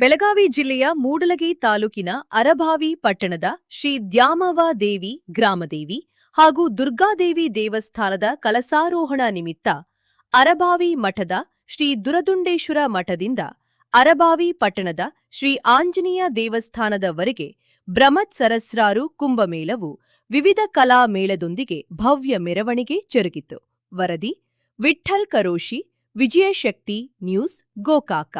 ಬೆಳಗಾವಿ ಜಿಲ್ಲೆಯ ಮೂಡಲಗಿ ತಾಲೂಕಿನ ಅರಭಾವಿ ಪಟ್ಟಣದ ಶ್ರೀ ದ್ಯಾಮವ್ವ ದೇವಿ ಗ್ರಾಮದೇವಿ ಹಾಗೂ ದುರ್ಗಾದೇವಿ ದೇವಸ್ಥಾನದ ಕಲಸಾರೋಹಣ ನಿಮಿತ್ತ ಅರಭಾವಿ ಮಠದ ಶ್ರೀ ದುರದುಂಡೇಶ್ವರ ಮಠದಿಂದ ಅರಭಾವಿ ಪಟ್ಟಣದ ಶ್ರೀ ಆಂಜನೇಯ ದೇವಸ್ಥಾನದವರೆಗೆ ಬ್ರಹ್ಮತ್ ಸರಸ್ರಾರು ಕುಂಭಮೇಳವು ವಿವಿಧ ಕಲಾ ಮೇಳದೊಂದಿಗೆ ಭವ್ಯ ಮೆರವಣಿಗೆ ಜರುಗಿತು. ವರದಿ ವಿಠ್ಠಲ್ ಕರೋಶಿ, ವಿಜಯಶಕ್ತಿ ನ್ಯೂಸ್, ಗೋಕಾಕ.